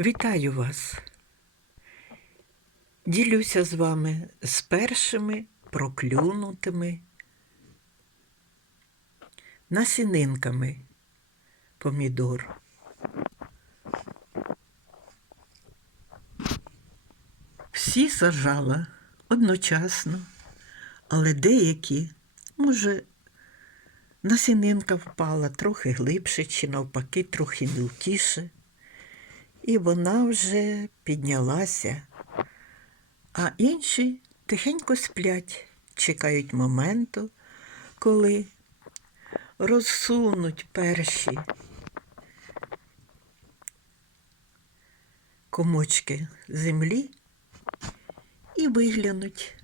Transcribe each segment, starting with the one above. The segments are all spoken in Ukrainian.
Вітаю вас! Ділюся з вами з першими проклюнутими насінинками помідор. Всі сажала одночасно, але деякі, може, насінинка впала трохи глибше чи навпаки трохи мілкіше. І вона вже піднялася, а інші тихенько сплять, чекають моменту, коли розсунуть перші комочки землі і виглянуть.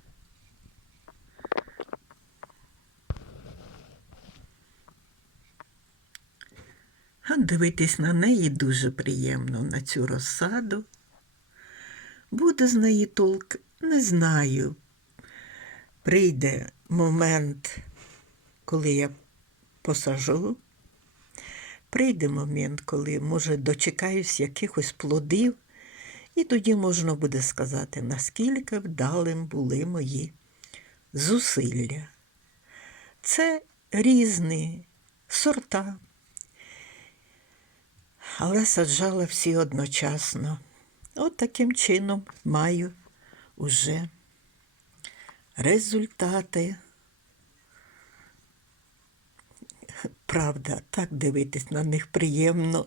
Дивитись на неї дуже приємно, на цю розсаду. Буде з неї толк, не знаю. Прийде момент, коли я посажу. Прийде момент, коли, може, дочекаюсь якихось плодів, і тоді можна буде сказати, наскільки вдалим були мої зусилля. Це різні сорта, але саджала всі одночасно. От таким чином маю уже результати. Правда, так дивитись на них приємно.